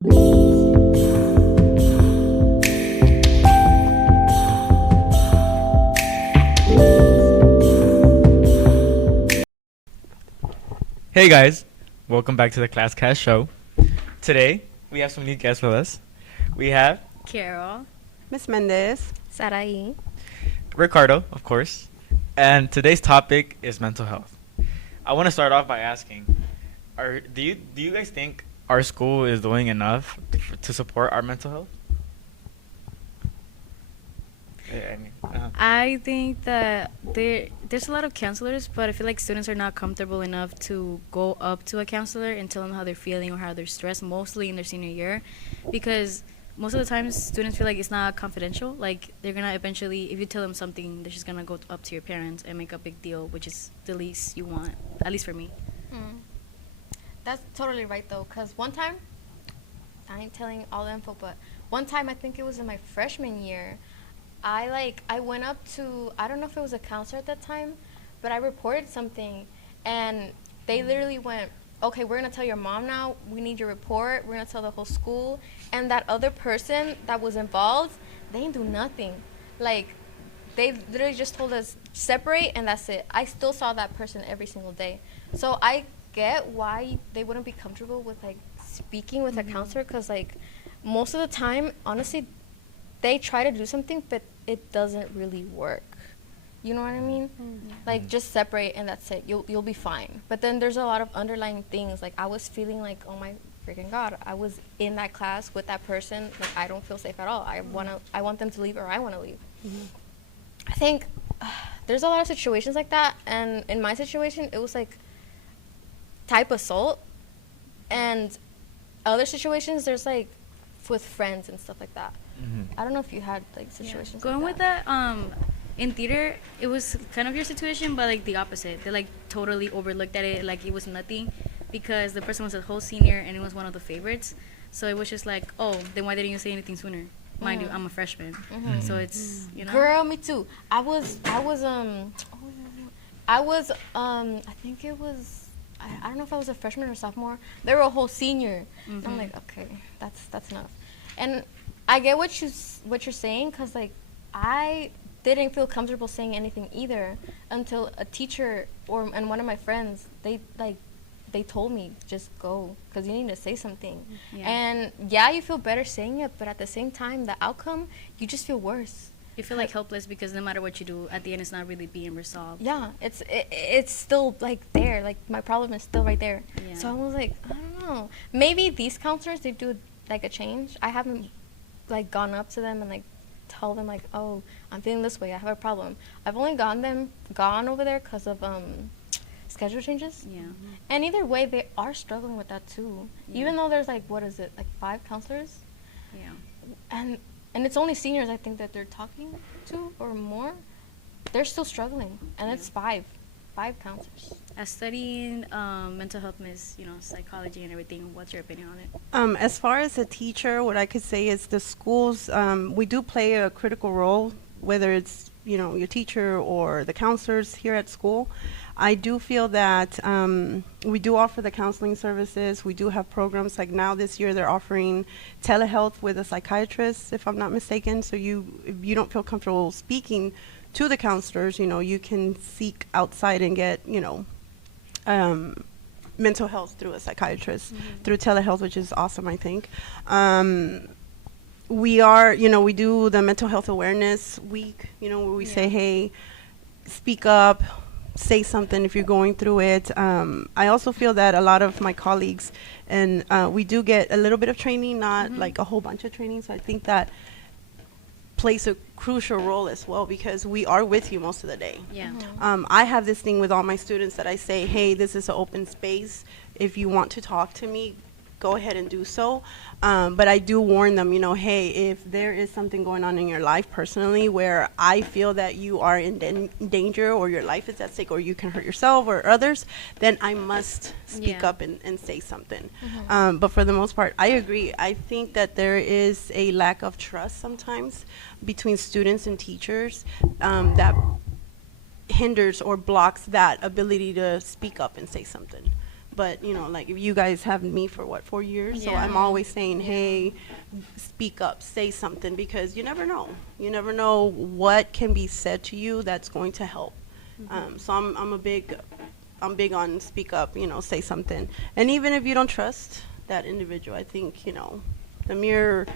Hey guys, welcome back to the ClassCast show. Today we have some new guests with us. We have Carol. Miss Mendez. Sarai. Ricardo, of course, and today's topic is mental health. I want to start off by asking, do you guys think our school is doing enough to support our mental health? I think that there's a lot of counselors, but I feel like students are not comfortable enough to go up to a counselor and tell them how they're feeling or how they're stressed, mostly in their senior year, because most of the times students feel like it's not confidential. Like they're gonna eventually, if you tell them something, they're just gonna go up to your parents and make a big deal, which is the least you want, at least for me. That's totally right though, because one time, I ain't telling all the info, but one time I think it was in my freshman year, I went up to, I don't know if it was a counselor at that time, but I reported something, and they literally went, okay, we're going to tell your mom now, we need your report, we're going to tell the whole school, and that other person that was involved, they didn't do nothing. Like, they literally just told us, separate, and that's it. I still saw that person every single day. So I get why they wouldn't be comfortable with, like, speaking with a counselor, because, like, most of the time, honestly, they try to do something, but it doesn't really work. You know what I mean? Like, just separate and that's it. You'll be fine. But then there's a lot of underlying things. Like, I was feeling like, oh my freaking God, I was in that class with that person. Like, I don't feel safe at all. I want them to leave, or I want to leave. I think there's a lot of situations like that. And in my situation, it was like type assault. And other situations, there's like with friends and stuff like that. I don't know if you had like situations Going like with that, in theater, it was kind of your situation, but like the opposite. They like totally overlooked at it, like it was nothing, because the person was a whole senior and it was one of the favorites. So it was just like, oh, then why didn't you say anything sooner? Mind you, I'm a freshman, so it's, you know. Girl, me too. I think it was, I don't know if I was a freshman or sophomore. They were a whole senior. And I'm like, okay, that's enough. And I get what you're saying, because like I didn't feel comfortable saying anything either until a teacher and one of my friends, they told me, just go, because you need to say something. And yeah, you feel better saying it, but at the same time, the outcome, you just feel worse. You feel like helpless, because no matter what you do, at the end, it's not really being resolved. Yeah, it's still like there, like my problem is still right there. So I was like, I don't know, maybe these counselors, they do like a change. I haven't like gone up to them and like tell them like, oh, I'm feeling this way, I have a problem. I've only gone over there because of schedule changes. And either way, they are struggling with that too. Even though there's like, what is it, like 5 counselors? And it's only seniors, I think, that they're talking to or more. They're still struggling, and it's 5 counselors. As studying mental health, Miss, psychology and everything, what's your opinion on it? As far as a teacher, what I could say is the schools, we do play a critical role, whether it's, your teacher or the counselors here at school. I do feel that we do offer the counseling services. We do have programs, like now this year they're offering telehealth with a psychiatrist, if I'm not mistaken. So if you don't feel comfortable speaking to the counselors, you can seek outside and get, mental health through a psychiatrist, through telehealth, which is awesome, I think. We do the mental health awareness week, where we say, hey, speak up, say something if you're going through it. I also feel that a lot of my colleagues, and we do get a little bit of training, not like a whole bunch of training, so I think that plays a crucial role as well, because we are with you most of the day. I have this thing with all my students that I say, hey, this is an open space. If you want to talk to me, go ahead and do so. But I do warn them, hey, if there is something going on in your life personally where I feel that you are in danger, or your life is at stake, or you can hurt yourself or others, then I must speak up and say something. But for the most part, I agree. I think that there is a lack of trust sometimes between students and teachers that hinders or blocks that ability to speak up and say something. But like if you guys have me for what, 4 years, so Yeah. I'm always saying, hey, speak up, say something, because you never know. You never know what can be said to you that's going to help. So I'm big on speak up, say something. And even if you don't trust that individual, I think, the mere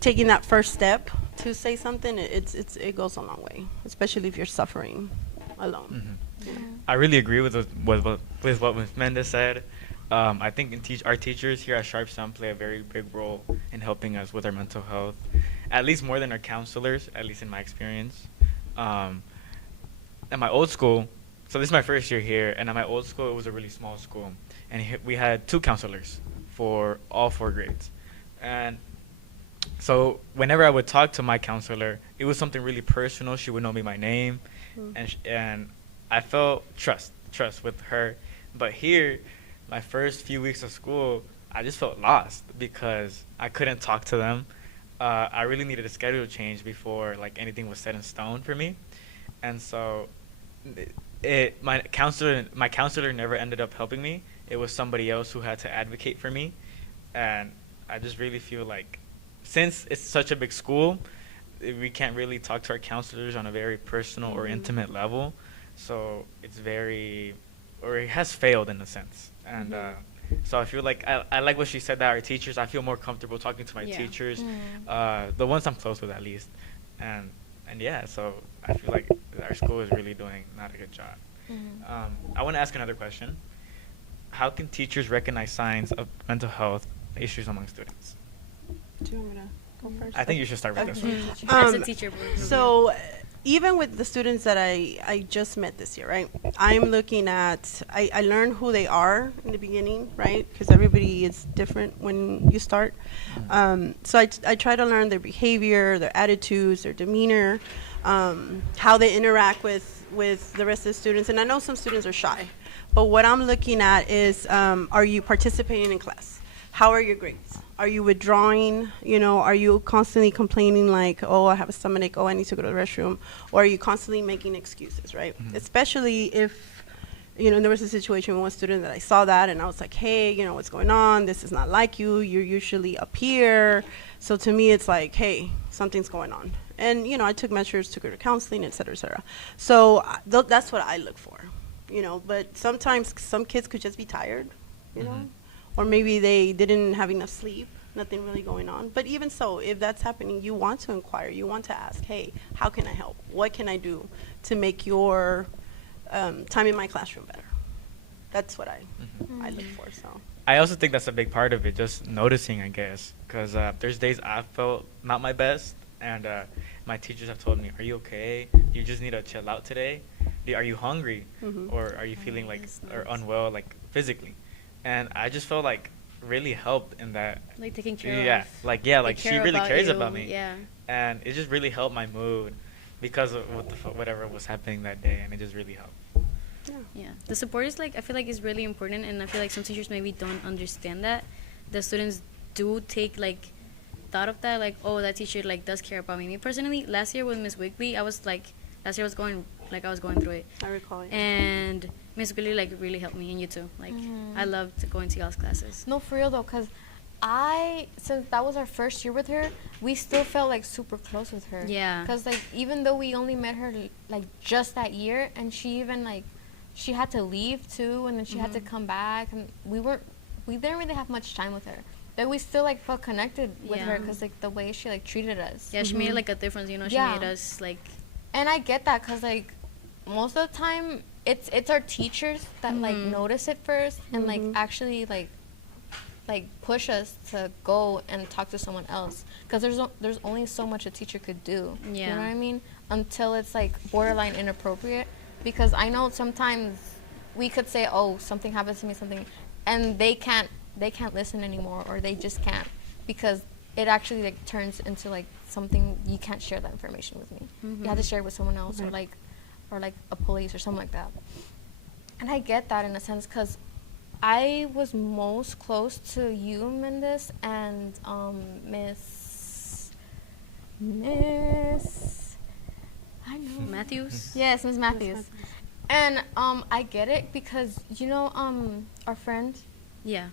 taking that first step to say something, it goes a long way, especially if you're suffering alone. I really agree with what Ms. Mendez said. I think our teachers here at Sharpstown play a very big role in helping us with our mental health, at least more than our counselors, at least in my experience. At my old school, so this is my first year here, and at my old school, it was a really small school, and we had 2 counselors for all 4 grades. And so whenever I would talk to my counselor, it was something really personal. She would know me by name, and I felt trust with her. But here, my first few weeks of school, I just felt lost because I couldn't talk to them. I really needed a schedule change before like anything was set in stone for me, and so my counselor never ended up helping me. It was somebody else who had to advocate for me, and I just really feel like since it's such a big school, we can't really talk to our counselors on a very personal or intimate level. So it has failed in a sense. And so I feel like I like what she said, that our teachers, I feel more comfortable talking to my teachers, the ones I'm close with at least. And yeah, so I feel like our school is really doing not a good job. I want to ask another question. How can teachers recognize signs of mental health issues among students? Do you want me to go first? I think you should start with this one. As a teacher. So even with the students that I just met this year, right, I'm looking at, I learn who they are in the beginning, right, because everybody is different when you start. So I try to learn their behavior, their attitudes, their demeanor, how they interact with the rest of the students. And I know some students are shy, but what I'm looking at is, are you participating in class? How are your grades? Are you withdrawing? Are you constantly complaining like, oh, I have a stomachache, oh, I need to go to the restroom? Or are you constantly making excuses, right? Especially if, there was a situation with one student that I saw that and I was like, hey, what's going on? This is not like you. You're usually up here. So to me, it's like, hey, something's going on. And, I took measures, took her to counseling, et cetera, et cetera. So that's what I look for, But sometimes some kids could just be tired, or maybe they didn't have enough sleep, nothing really going on. But even so, if that's happening, you want to inquire, you want to ask, hey, how can I help? What can I do to make your time in my classroom better? That's what I look for. So I also think that's a big part of it, just noticing, I guess, because there's days I felt not my best, and my teachers have told me, are you okay? You just need to chill out today. Are you hungry? Or are you feeling like or unwell, like physically? And I just felt like really helped in that. Like taking care of. Like she really cares about me. Yeah. And it just really helped my mood because of whatever was happening that day, and it just really helped. Yeah. The support is I feel like is really important, and I feel like some teachers maybe don't understand that. The students do take thought of that, oh, that teacher does care about me. Me personally, last year with Miss Wigby, I was going through it. I recall it. And Miss Wigby really helped me, and you too. I loved going to y'all's classes. No, for real though, because since that was our first year with her, we still felt super close with her. Yeah. Because even though we only met her just that year, and she even she had to leave too, and then she had to come back, and we didn't really have much time with her. But we still felt connected with her because the way she treated us. Yeah, she made a difference. She made us And I get that because most of the time it's our teachers that notice it first and actually push us to go and talk to someone else, because there's only so much a teacher could do. Yeah. You know what I mean? Until it's borderline inappropriate, because I know sometimes we could say, oh, something happened to me, and they can't listen anymore, or they just can't, because it actually turns into something you can't share that information with me. You have to share it with someone else, or a police or something like that. And I get that in a sense, because I was most close to you, Mendez, and Miss I know Matthews. Yes, Miss Matthews. And I get it because our friend, Yeah.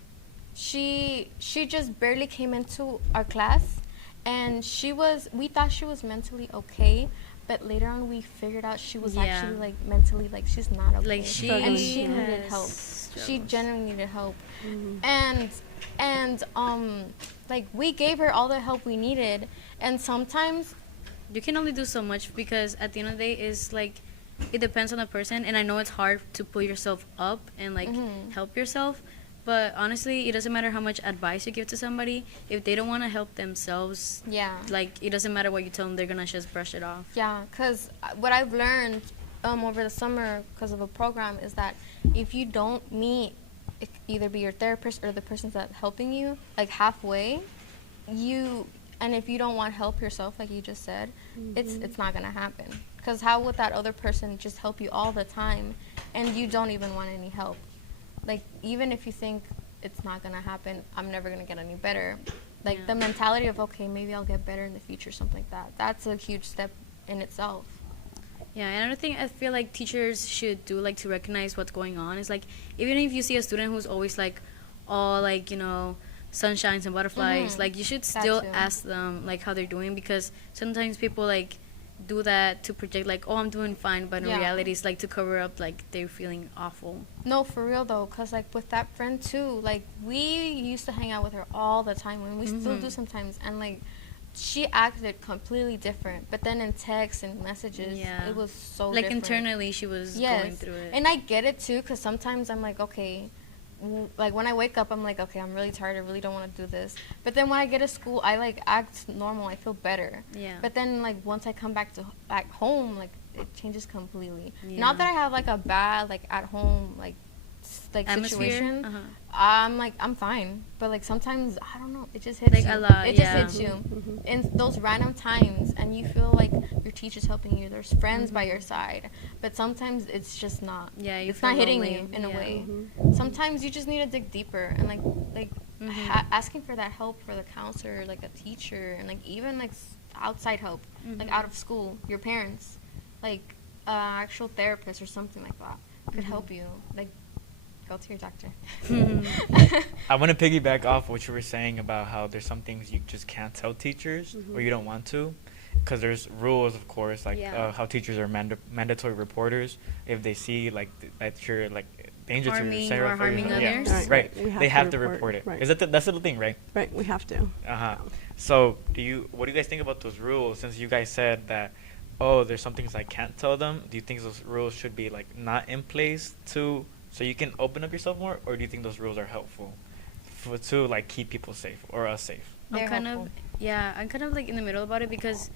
she just barely came into our class, and we thought she was mentally okay, but later on we figured out she was Yeah. actually like mentally like she's not okay. Like she and Struggling. she Yeah. needed has help. She struggles. genuinely needed help. Mhm. And like we gave her all the help we needed, and sometimes You can only do so much because at the end of the day is like it depends on the person, and I know it's hard to pull yourself up and like Mhm. help yourself, but honestly it doesn't matter how much advice you give to somebody if they don't want to help themselves. yeah. Like it doesn't matter what you tell them, they're gonna just brush it off. Yeah, because what I've learned over the summer because of a program is that if you don't meet either be your therapist or the person that's helping you like halfway, and if you don't want help yourself like you just said, it's not gonna happen. Because how would that other person just help you all the time and you don't even want any help? Like even if you think it's not gonna happen, I'm never gonna get any better. Like Yeah. the mentality of okay, maybe I'll get better in the future, something like that. That's a huge step in itself. Yeah, and another thing I feel like teachers should do, like, to recognize what's going on is, like, even if you see a student who's always, like, all, like, sunshines and butterflies, like, you should That still too. ask them, like, how they're doing, because sometimes people, like, do that to project, like, oh, I'm doing fine, but in Yeah. reality, it's, like, to cover up, like, they're feeling awful. No, for real though, cause like with that friend too, like we used to hang out with her all the time, and we still do sometimes, and like she acted completely different. But then in texts and messages, Yeah. it was so Like, different. internally, she was going through it. And I get it too, cause sometimes I'm like, okay, like when I wake up, I'm like, okay, I'm really tired. I really don't want to do this. But then when I get to school, I like act normal. I feel better. Yeah. But then like once I come back home, like it changes completely. Yeah. Not that I have like a bad like at home like Atmosphere? situation. Uh-huh. I'm like I'm fine. But like sometimes I don't know. It just hits Like, you. a lot, It yeah. just hits you in those random times, and you feel like your teacher's helping you. There's friends by your side, but sometimes it's just not. Yeah, you It's not feel hitting lonely. you in a Yeah. way. Sometimes you just need to dig deeper and like asking for that help for the counselor, like a teacher, and like even like outside help, like out of school, your parents, like actual therapist or something like that could help you. Like go to your doctor. I want to piggyback off what you were saying about how there's some things you just can't tell teachers or you don't want to, because there's rules, of course, like Yeah. how teachers are mandatory reporters. If they see like that you're like danger to Harming yourself or harming yeah. others. Right, We have they to have to report, report it. right. Is that that's the thing, right? Right, we have to. Uh-huh. So, what do you guys think about those rules? Since you guys said that, oh, there's some things I can't tell them. Do you think those rules should be like not in place so you can open up yourself more, or do you think those rules are helpful to like keep people safe or us safe? They're I'm helpful. I'm kind of like in the middle about it because,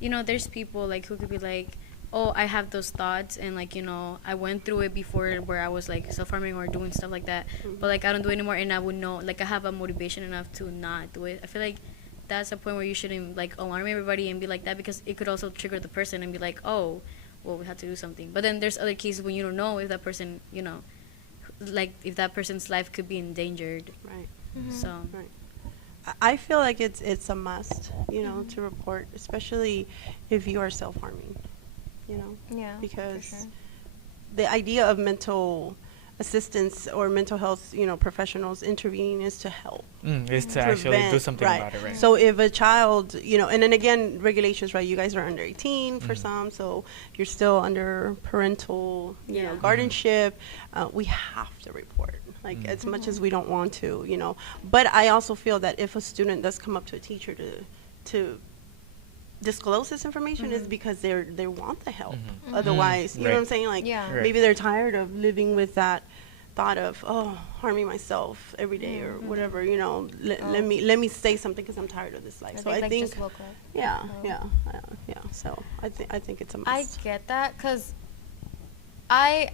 there's people like who could be like, oh, I have those thoughts and like, I went through it before where I was like self-harming or doing stuff like that, but like I don't do it anymore, and I would know, like I have a motivation enough to not do it. I feel like that's a point where you shouldn't like alarm everybody and be like that, because it could also trigger the person and be like, oh, well, we have to do something. But then there's other cases when you don't know if that person, like if that person's life could be endangered. Right. So Right. I feel like it's a must, to report, especially if you are self-harming, Yeah. for because sure. the idea of mental assistance or mental health, professionals intervening is to help. Is to actually do Prevent, something right. about it, right? So if a child, and then again, regulations, right? You guys are under 18 for Mhm. some, so you're still under parental, Yeah. guardianship. We have to report, like Mhm. as much as we don't want to, But I also feel that if a student does come up to a teacher to disclose this information, is because they want the help. Mhm. Otherwise, you know what I'm Right. saying? Like Yeah. Right. maybe they're tired of living with that thought of, oh, harming myself every day or whatever, let me say something because I'm tired of this life. Or So they, I like, think, just woke up. yeah, Oh. yeah. So I think it's a I must. get that because I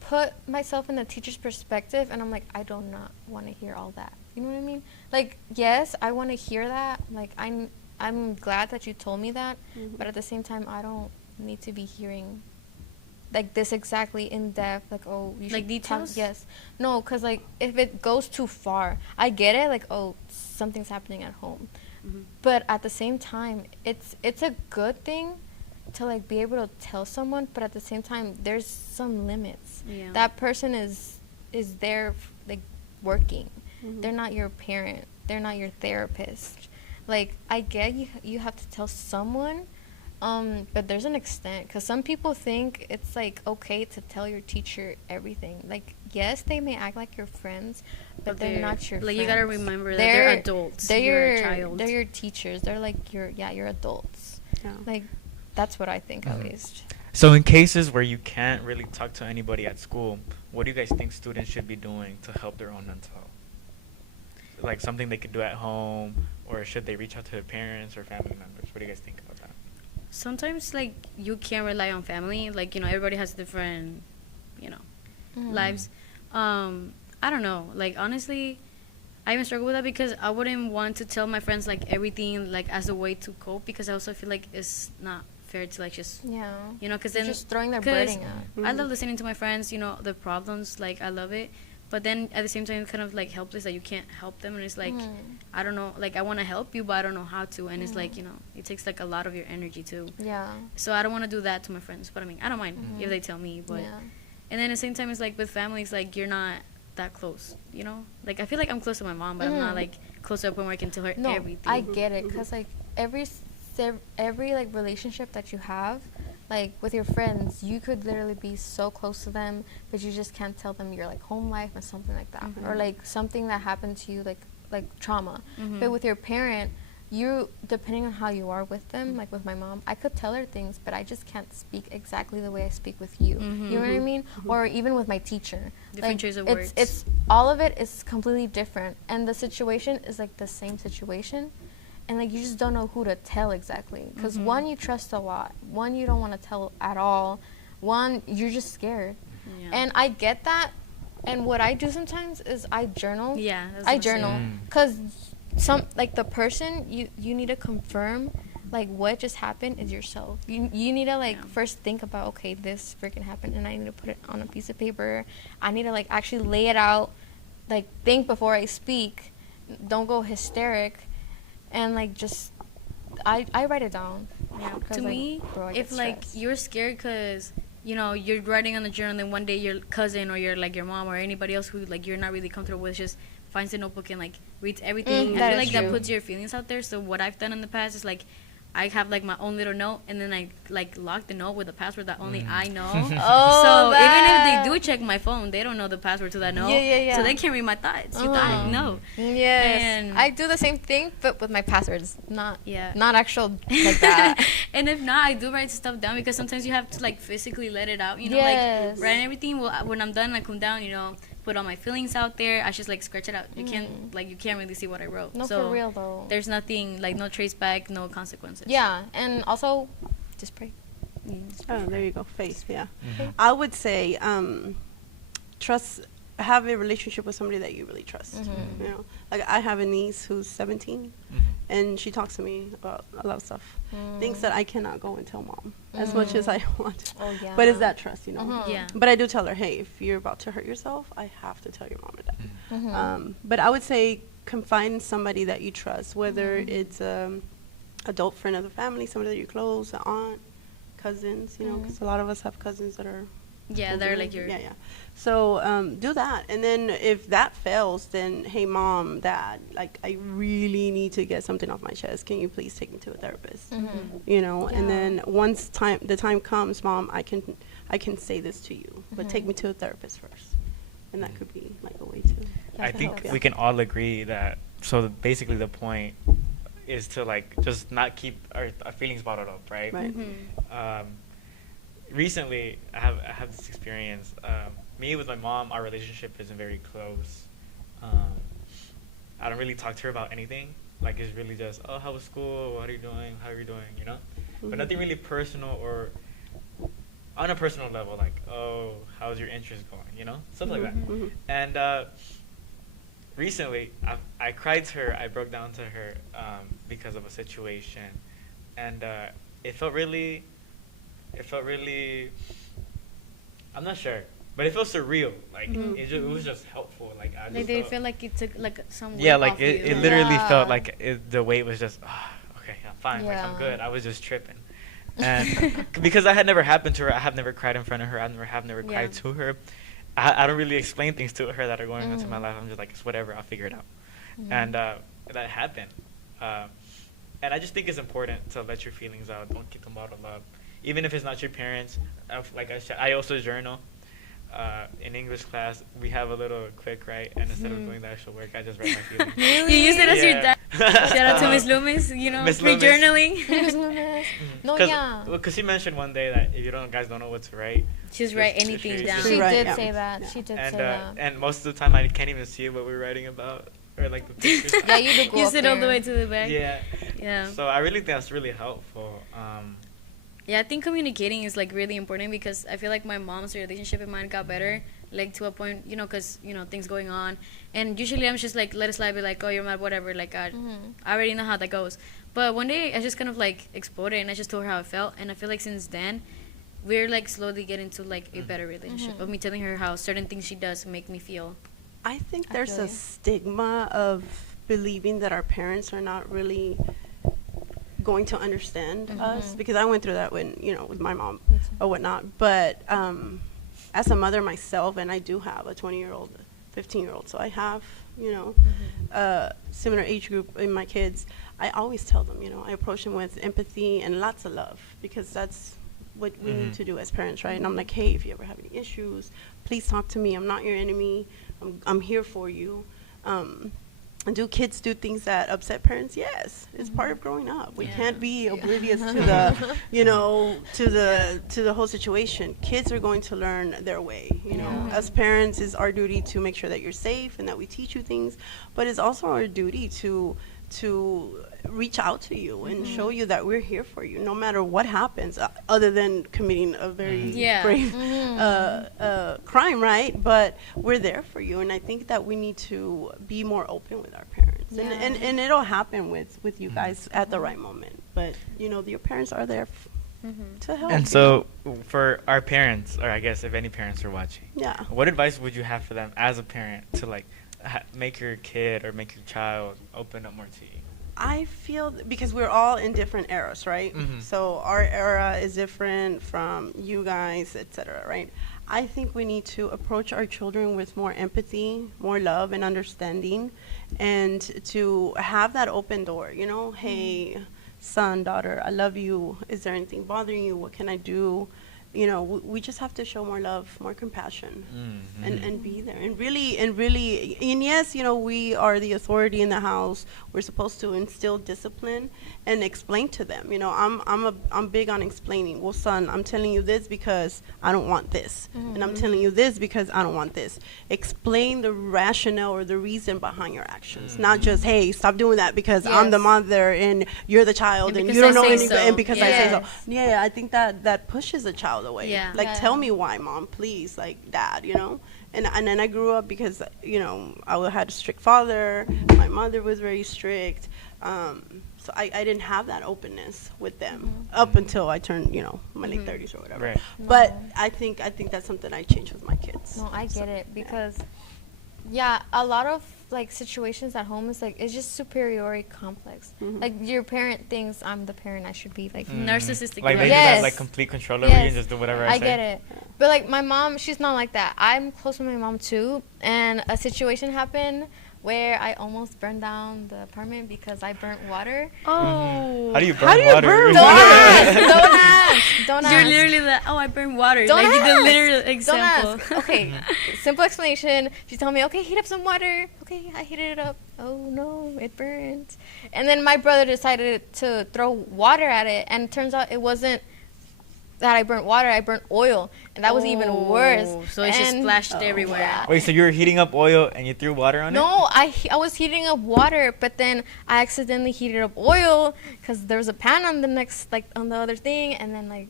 put myself in the teacher's perspective, and I'm like, I do not want to hear all that. You know what I mean? Like, yes, I want to hear that. Like, I'm glad that you told me that, but at the same time, I don't need to be hearing like this exactly in depth. Like, oh, you Like should details? talk. Yes, no, because like if it goes too far, I get it. Like, oh, something's happening at home, but at the same time, it's a good thing to like be able to tell someone, but at the same time there's some limits. Yeah. That person is there like working. Mhm. They're not your parent. They're not your therapist. Like, I get you have to tell someone, but there's an extent, because some people think it's like okay to tell your teacher everything. Like, yes, they may act like your friends, but they're not your like friends. you gotta remember that they're adults. You're a child. They're your teachers. They're like your adults. Yeah. Like, that's what I think at least. So in cases where you can't really talk to anybody at school, what do you guys think students should be doing to help their own mental health? Like something they could do at home, or should they reach out to their parents or family members? What do you guys think about that? Sometimes like you can't rely on family. Like, you know, everybody has different, you know, Mhm. lives. I don't know. Like, honestly, I even struggle with that because I wouldn't want to tell my friends like everything like as a way to cope, because I also feel like it's not fair to like just, Yeah. you know, because You're then just throwing their 'cause burden out. I love listening to my friends, you know, their problems, like I love it, but then at the same time kind of like helpless that you can't help them, and it's like I don't know, like I want to help you but I don't know how to, and it's like, you know, it takes like a lot of your energy too. Yeah. So I don't want to do that to my friends, but I mean I don't mind if they tell me, but Yeah. and then at the same time it's like with families, like you're not that close, you know, like I feel like I'm close to my mom, but I'm not like close to a point where I can tell her No, everything. I get it, because like every like relationship that you have, like with your friends, you could literally be so close to them, but you just can't tell them your like home life or something like that, or like something that happened to you, like trauma. But with your parent, you, depending on how you are with them, like with my mom, I could tell her things, but I just can't speak exactly the way I speak with you. You know what I mean? Or even with my teacher, Different like, choice of it's words. it's all of it is completely different, and the situation is like the same situation, and like you just don't know who to tell exactly, because one, you trust a lot, one, you don't want to tell at all, one, you're just scared. Yeah. And I get that, and what I do sometimes is I journal. Yeah, that's I what I'm saying. journal, because some like the person you need to confirm like what just happened is yourself. You need to like first think about, okay, this freaking happened, and I need to put it on a piece of paper. I need to like actually lay it out, like think before I speak. Don't go hysteric, and like just I write it down. Yeah. 'Cause, To like, me, bro, I if get like stressed. you're scared because, you know, you're writing on the journal, and then one day your cousin or your like your mom or anybody else who like you're not really comfortable with just finds a notebook and like reads everything. I that feel is like that true. puts your feelings out there. So what I've done in the past is like I have like my own little note, and then I like lock the note with a password that only I know. Oh, So even if that. they do check my phone, they don't know the password to that note. Yeah. So they can't read my thoughts. You thought no. Yes, And- I do the same thing, but with my passwords, not Yeah. not actual like that. And if not, I do write stuff down, because sometimes you have to like physically let it out, you know, Yes. like write everything. Well, when I'm done, I come down, you know, put all my feelings out there. I just like scratch it out. You can't like you can't really see what I wrote. No, so for real though. There's nothing like no trace back, no consequences. Yeah, and also just pray. Oh, there you go. Faith, yeah. Mhm. I would say trust, have a relationship with somebody that you really trust. Mhm. You know, like I have a niece who's 17, Mhm. and she talks to me about a lot of stuff, things that I cannot go and tell mom as much as I want. Oh yeah. But it's that trust, you know. Mhm. Yeah. But I do tell her, hey, if you're about to hurt yourself, I have to tell your mom or dad. Mhm. But I would say find somebody that you trust, whether it's adult friend of the family, somebody that you're close, an aunt, cousins, you know, because a lot of us have cousins that are Yeah, they're older. like your. Yeah. So do that, and then if that fails, then hey, mom, dad, like I really need to get something off my chest. Can you please take me to a therapist? You know, and then once the time comes, mom, I can say this to you, but take me to a therapist first, and that could be like a way to. I think help. we can all agree that. So basically, the point is to like just not keep our feelings bottled up, right? Right. Recently, I have this experience. Me with my mom, our relationship isn't very close. I don't really talk to her about anything. Like it's really just, oh, how was school? What are you doing? How are you doing? You know, but nothing really personal or on a personal level. Like, oh, how's your interest going? You know, stuff like that. And recently, I cried to her. I broke down to her because of a situation, and it felt really. I'm not sure, but it felt surreal. Like it was just helpful. Like I Like just they felt- feel like it took like some. yeah, weight like off it you. literally Yeah. felt like the weight was just okay. I'm fine. Like I'm Yeah. good. I was just tripping, And because that had never happened to her, I have never cried in front of her. Have never cried Yeah. to her. I don't really explain things to her that are going on in my life. I'm just like, it's whatever. I'll figure it out. And that happened. And I just think it's important to let your feelings out. Don't keep them bottled up. Even if it's not your parents. Like I said, I also journal. In English class, we have a little quick, right? And instead of doing the actual work, I just write my feelings. You use it as your Yeah. dad. Shout out to Miss Loomis, you know, Miss free Loomis. journaling. No, yeah. Because she mentioned one day that if you guys don't know what to write, Just write Just- anything just- down. She Right, did yeah. say that. Yeah. She did and say that. and most of the time I can't even see what we're writing about or like the pictures. Yeah, you do go You up sit all the there. way to the back. Yeah. Yeah. So I really think that's really helpful. Yeah, I think communicating is like really important because I feel like my mom's relationship and mine got better, like to a point, you know, because you know things going on, and usually I'm just like let it slide, be like, oh, you're mad, whatever, like I already know how that goes. But one day I just kind of like exploded and I just told her how I felt, and I feel like since then we're like slowly getting to like a better relationship of me telling her how certain things she does make me feel. I think I there's feel a you. stigma of believing that our parents are not really going to understand us, because I went through that when, you know, with my mom or whatnot. But as a mother myself, and I do have a 20-year-old, 15-year-old, so I have, you know, similar age group in my kids. I always tell them, you know, I approach them with empathy and lots of love, because that's what we need to do as parents, right? And I'm like, hey, if you ever have any issues, please talk to me. I'm not your enemy. I'm here for you. And do kids do things that upset parents? Yes, it's part of growing up. We can't be oblivious to the, you know, to the whole situation. Kids are going to learn their way. You know, as parents, it's our duty to make sure that you're safe and that we teach you things, but it's also our duty to reach out to you and show you that we're here for you no matter what happens, other than committing a very grave crime, right? But we're there for you, and I think that we need to be more open with our parents, and it'll happen with you guys at the right moment. But you know, your parents are there to help. And you so for our parents, or I guess if any parents are watching, Yeah. what advice would you have for them as a parent to like make your kid or make your child open up more to you? I feel because we're all in different eras, right? So our era is different from you guys, etc., right? I think we need to approach our children with more empathy, more love and understanding, and to have that open door, you know, hey, son, daughter, I love you. Is there anything bothering you? What can I do? You know, we just have to show more love, more compassion, and be there. And yes, you know, we are the authority in the house. We're supposed to instill discipline and explain to them. You know, I'm big on explaining. Well, son, I'm telling you this because I don't want this, and I'm telling you this because I don't want this. Explain the rationale or the reason behind your actions, not just, hey, stop doing that because I'm the mother and you're the child and you don't know anything, and because I say so. Yeah, I think that pushes a child away. Yeah. Like, tell me why, mom, please, like, dad, you know. And then I grew up because, you know, I had a strict father. My mother was very strict. So I didn't have that openness with them up until I turned, you know, my late 30s or whatever. Right. But I think that's something I changed with my kids. No, I get it because, yeah, a lot of like situations at home is like it's just superiority complex. Like your parent thinks I'm the parent I should be, like Narcissistic. Like right? they just Yes. have like complete control over you and just do whatever I say. get it. But like my mom, she's not like that. I'm close with my mom too, and a situation happened where I almost burned down the apartment because I burnt water. Oh. How do you burn How do you water? burn Don't water? ask! Don't ask! Don't ask! You're literally like, oh, I burn water. Don't like the ask. literal Don't example. ask. Okay, simple explanation. She told me, okay, heat up some water. Okay, I heated it up. Oh no, it burned. And then my brother decided to throw water at it, and it turns out it wasn't that I burnt water, I burnt oil, and that was even worse. So it just And- splashed everywhere. yeah. Wait, so you were heating up oil and you threw water on it? No, I was heating up water, but then I accidentally heated up oil because there was a pan on the next, like on the other thing, and then like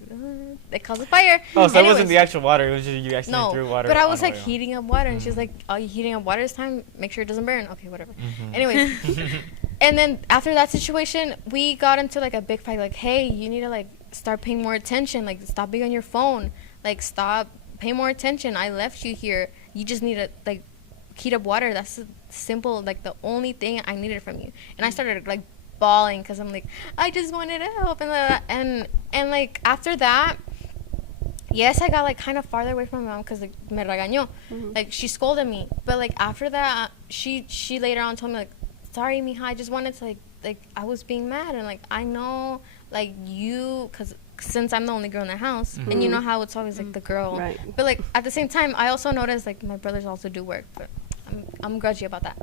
it caused a fire. Oh, so it wasn't Anyways, the actual water. It was just you accidentally no, threw water but I on was like oil. heating up water, and she's like, "Are you heating up water this time? Make sure it doesn't burn." Okay, whatever. Anyways, and then after that situation, we got into like a big fight. Like, hey, you need to like start paying more attention. Like, stop being on your phone. Like, stop, pay more attention. I left you here. You just need to like heat up water. That's simple. Like the only thing I needed from you. And I started like bawling because I'm like, I just wanted help and like after that, yes, I got like kind of farther away from my mom because like me regañó, like she scolded me. But like after that, she later on told me like, sorry, mija, I just wanted to like I was being mad and like I know like you because since I'm the only girl in the house and you know how it's always like the girl, Right. but like at the same time I also noticed like my brothers also do work, but I'm grudgy about that.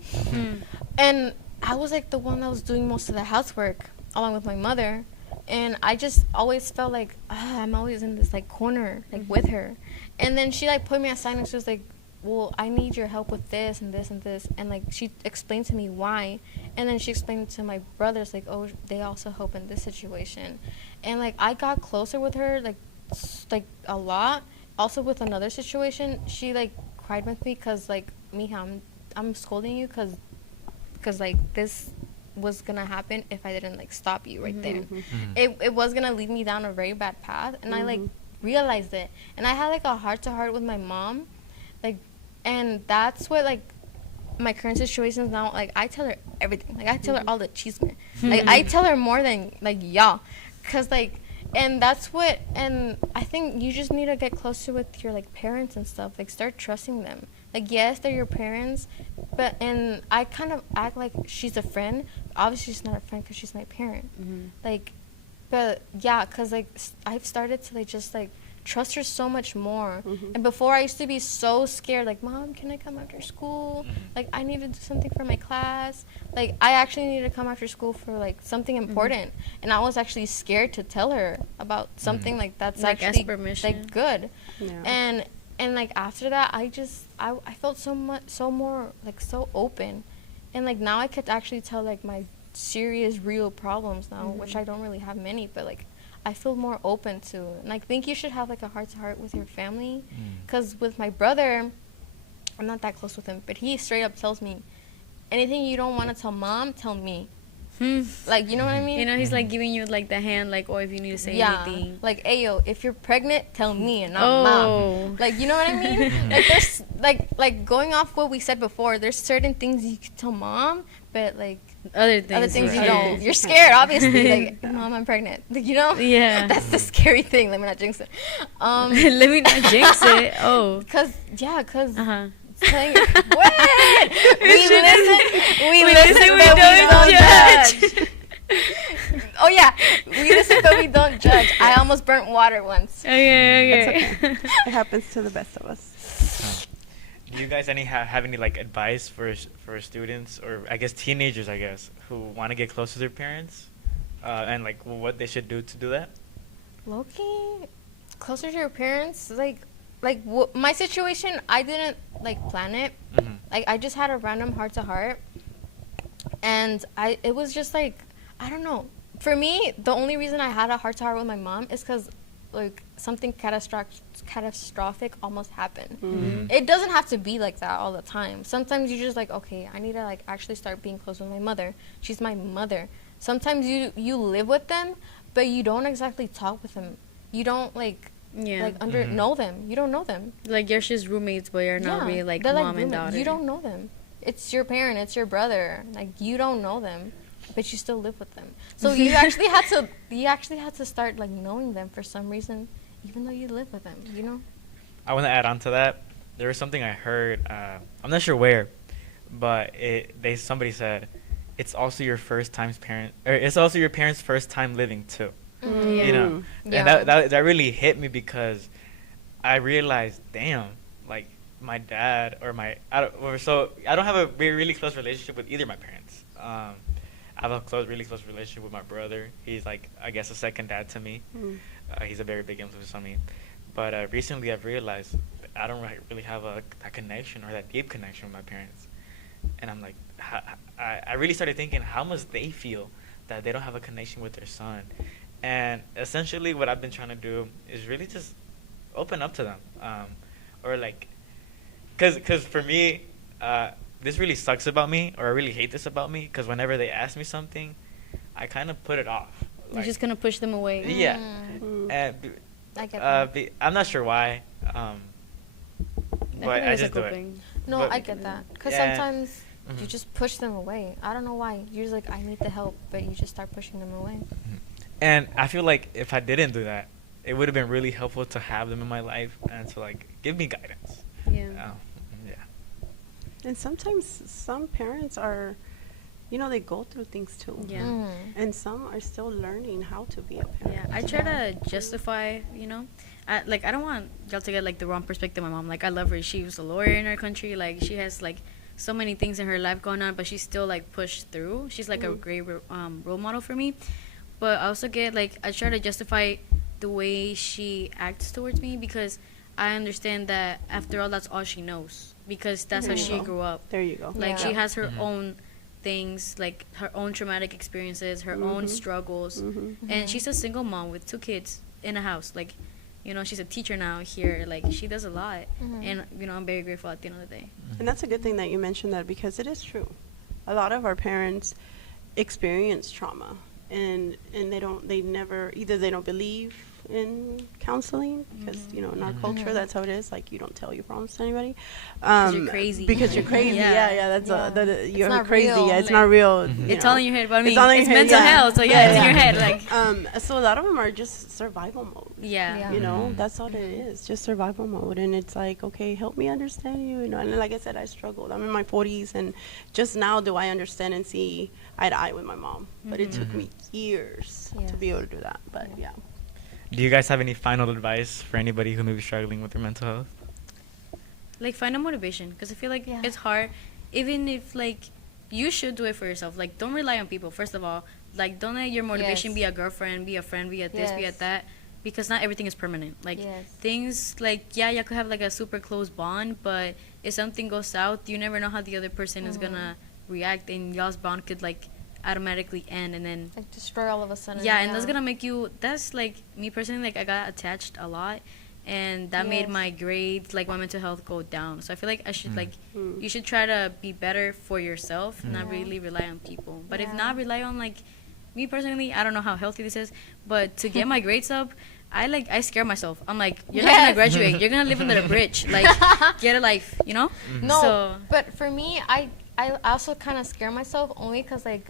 And I was like the one that was doing most of the housework along with my mother. And I just always felt like I'm always in this like corner like with her. And then she like put me aside and she was like, well, I need your help with this and this and this. And like she explained to me why. And then she explained to my brothers like, oh, they also help in this situation. And like I got closer with her like a lot. Also with another situation, she like cried with me because like, mija, I'm scolding you because like this was gonna happen if I didn't like stop you right there. It was gonna lead me down a very bad path, and I like realized it, and I had like a heart to heart with my mom, like, and that's what like my current situation is now. Like I tell her everything, like I tell her all the chisme, like I tell her more than like y'all, cause like. And that's what, and I think you just need to get closer with your like parents and stuff. Like start trusting them. Like yes, they're your parents, but and I kind of act like she's a friend. Obviously, she's not a friend because she's my parent. Like, but yeah, cause like I've started to like just like trust her so much more. And before I used to be so scared. Like, Mom, can I come after school? Like I need to do something for my class. Like I actually need to come after school for like something important. And I was actually scared to tell her about something like that's like actually ask permission. like good. Yeah. And like after that, I felt so more like so open, and like now I could actually tell like my serious real problems now, which I don't really have many, but like I feel more open to. And I think you should have like a heart to heart with your family, because with my brother, I'm not that close with him, but he straight up tells me, anything you don't want to tell Mom, tell me. Like, you know what I mean? You know, he's like giving you like the hand, like, or if you need to say anything. Like, ayo, if you're pregnant, tell me and not Mom. Like, you know what I mean? Like, there's like going off what we said before. There's certain things you can tell Mom, but like other things you don't. You're scared, obviously. Like, Mom, I'm pregnant. Like, you know? Yeah. That's the scary thing. Let me not jinx it. Let me not jinx it. Oh. Cause. Saying, wait, we listen, but we don't judge. Oh yeah, we listen but we don't judge. I almost burnt water once. Okay. It happens to the best of us. Do you guys have any like advice for students, or I guess teenagers, who want to get close to their parents, and like what they should do to do that? Low-key, closer to your parents, like my situation, I didn't like plan it. Like I just had a random heart to heart, and it was just like, I don't know. For me, the only reason I had a heart to heart with my mom is because like something catastrophic almost happened. It doesn't have to be like that all the time. Sometimes you're just like, okay, I need to like actually start being close with my mother. She's my mother. Sometimes you live with them, but you don't exactly talk with them. You don't like. Yeah. Like know them. You don't know them. Like you're just roommates, but you're not really like mom and daughter. You don't know them. It's your parent. It's your brother. Like you don't know them, but you still live with them. So you actually had to start like knowing them for some reason, even though you live with them. You know. I want to add on to that. There was something I heard. I'm not sure where, but somebody said, it's also your first time's parent, or it's also your parents' first time living too. You know, and that really hit me because I realized, damn, like my dad or I don't have a really close relationship with either of my parents. I have a really close relationship with my brother. He's like, I guess, a second dad to me. He's a very big influence on me. But recently I've realized that I don't really have that connection or that deep connection with my parents. And I'm like, I really started thinking, how must they feel that they don't have a connection with their son? And essentially what I've been trying to do is really just open up to them. Or like, because for me, this really sucks about me, or I really hate this about me, because whenever they ask me something, I kind of put it off. You're just going to push them away. Yeah. And I get that. I'm not sure why, but I just do it. No, But I get that. Because sometimes you just push them away. I don't know why. You're just like, I need the help, but you just start pushing them away. And I feel like if I didn't do that, it would have been really helpful to have them in my life and to like give me guidance. Yeah. Yeah. And sometimes some parents are, they go through things too. Yeah. And some are still learning how to be a parent. Yeah, I try to justify, I don't want y'all to get like the wrong perspective of my mom. Like, I love her. She was a lawyer in her country. Like, she has like so many things in her life going on, but she's still like pushed through. She's like a great role model for me. But I also get like, I try to justify the way she acts towards me, because I understand that after all, that's all she knows, because that's how she grew up. There you go. Like, she Yeah. has her own things, like her own traumatic experiences, her own struggles, and she's a single mom with 2 kids in a house. Like, she's a teacher now here. Like, she does a lot, and I'm very grateful at the end of the day. And that's a good thing that you mentioned that, because it is true. A lot of our parents experience trauma, and they don't believe in counseling, because in our culture that's how it is. Like, you don't tell your problems to anybody, you're crazy. because you're crazy. Yeah. You're not crazy. real. Yeah, it's Like, not real. It's all in your head, but I mean, It's all in it's your head, mental yeah. health, so yeah, it's in your head. Like, So a lot of them are just survival mode. yeah. Yeah. That's all it is, just survival mode. And it's like, okay, help me understand you, and like I said, I struggled. I'm in my 40s, and just now do I understand and see eye to eye with my mom, but it took me years Yes. to be able to do that. But yeah. Do you guys have any final advice for anybody who may be struggling with their mental health? Like, find a motivation, because I feel like Yeah. it's hard, even if like you should do it for yourself. Like, don't rely on people, first of all. Like, don't let your motivation Yes. be a girlfriend, be a friend, be a this, be a Yes. that, because not everything is permanent. Like, Yes. things, like, yeah, you could have like a super close bond, but if something goes south, you never know how the other person is gonna react, and y'all's bond could like automatically end, and then Like, destroy all of a sudden. yeah, and that's gonna make you, that's like me personally, like, I got attached a lot, and that made Yes. my grades, like my mental health, go down. So I feel like I should like Mm. you should try to be better for yourself, not Yeah. really rely on people. But if Yeah. not, rely on like me personally. I don't know how healthy this is, but to get my grades up, I scare myself. I'm like, you're not gonna Yes. graduate, you're gonna live under a bridge, like, get a life, No, So but for me, I also kind of scare myself, only because, like,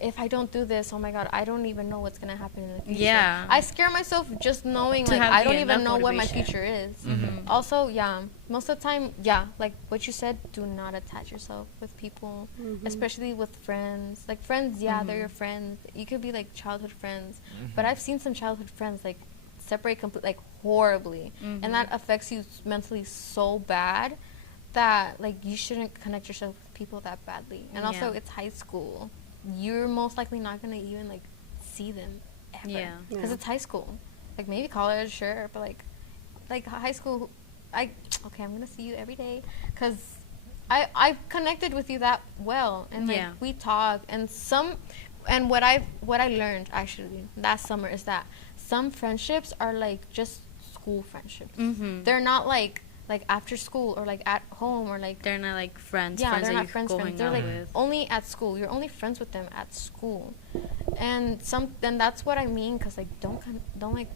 if I don't do this, oh my God, I don't even know what's gonna happen in the future. Yeah. I scare myself just knowing, To like, have I don't the even enough know what my motivation. future is. Mhm. Also, yeah, most of the time, yeah, like what you said, do not attach yourself with people, especially with friends. Like, friends, yeah, they're your friends. You could be like childhood friends, but I've seen some childhood friends like separate like horribly, and that affects you mentally so bad that, like, you shouldn't connect yourself with people that badly. And also, Yeah. it's high school. You're most likely not gonna even like see them ever. Yeah. Because Yeah. it's high school. Like, maybe college, sure, but like high school, I'm gonna see you every day, because I've connected with you that well, and like Yeah. we talk, and what I learned actually last summer is that some friendships are like just school friendships. They're not like after school or like at home or like they're not like friends. yeah, friends they're that not you friends. go Friends. hang They're out like with. only at school. You're only friends with them at school, and that's what I mean. Cause like don't like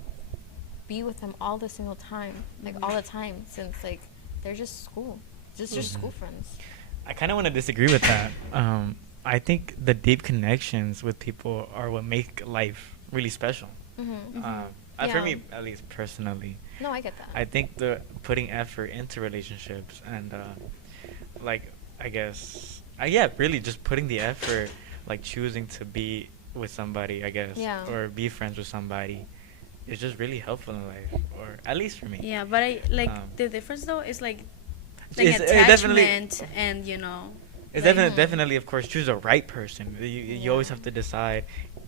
be with them all the single time, like all the time, since like they're just school, just your school friends. I kind of want to disagree with that. I think the deep connections with people are what make life really special. For Yeah. me, at least personally, No, I get that. I think the putting effort into relationships and like I guess really just putting the effort, like choosing to be with somebody, I guess, Yeah. or be friends with somebody, is just really helpful in life, or at least for me. Yeah, but I like the difference though is like Definitely. attachment and It's like- definitely, of course, choose the right person. You always have to decide.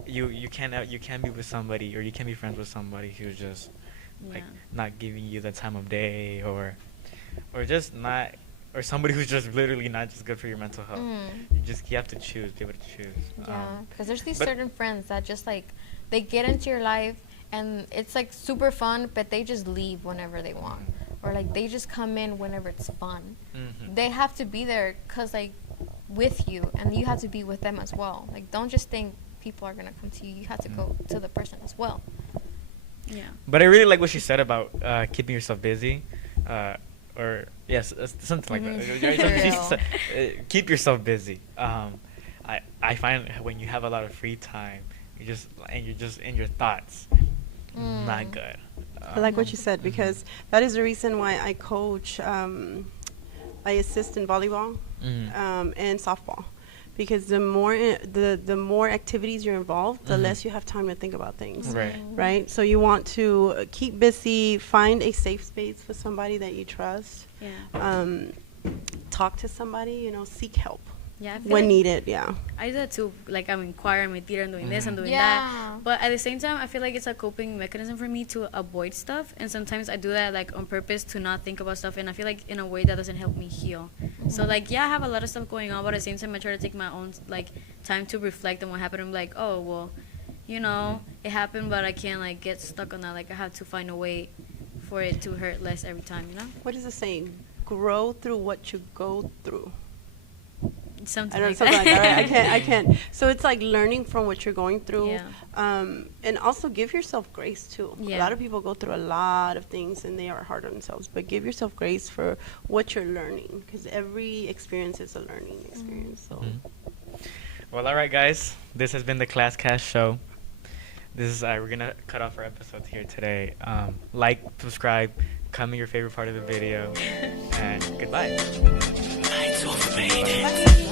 You can't be with somebody, or you can't be friends with somebody who's just like not giving you the time of day, or just not, or somebody who's just literally not just good for your mental health. You have to choose, be able to choose. Yeah, because there's these but- certain friends that just like they get into your life and it's like super fun, but they just leave whenever they want, or like they just come in whenever it's fun. They have to be there because like with you, and you have to be with them as well. Like, don't just think people are gonna come to you. You have to go to the person as well. Yeah. But I really like what she said about keeping yourself busy, or Yes, something like that. Mhm. Right, For just, real. keep yourself busy. I find when you have a lot of free time, you're just in your thoughts. Not Mm. good. I like what you said Mhm. because that is the reason why I coach. I assist in volleyball Mhm. and softball, because the more activities you're involved, the Mhm. less you have time to think about things. Right. Right? So you want to keep busy, find a safe space with somebody that you trust, Yeah. talk to somebody, seek help Yeah, I feel when like needed. Yeah. I do that too. Like I'm in choir, I'm in theater, I'm doing this, I'm Mhm. doing Yeah. that. But at the same time, I feel like it's a coping mechanism for me to avoid stuff. And sometimes I do that like on purpose to not think about stuff. And I feel like in a way that doesn't help me heal. So like yeah, I have a lot of stuff going on, but at the same time, I try to take my own like time to reflect on what happened. I'm like, oh well, it happened, but I can't like get stuck on that. Like I have to find a way for it to hurt less every time. What is the saying? Grow through what you go through. Something I don't know, like something that. like that, right? I can't. So it's like learning from what you're going through. Yeah. And also give yourself grace too. A Yeah. lot of people go through a lot of things and they are hard on themselves, but give yourself grace for what you're learning, because every experience is a learning experience. So Mhm. Well, all right, guys. This has been the Class Cast Show. This is we're gonna cut off our episode here today. Like, subscribe, comment your favorite part of the video, and goodbye. Bye.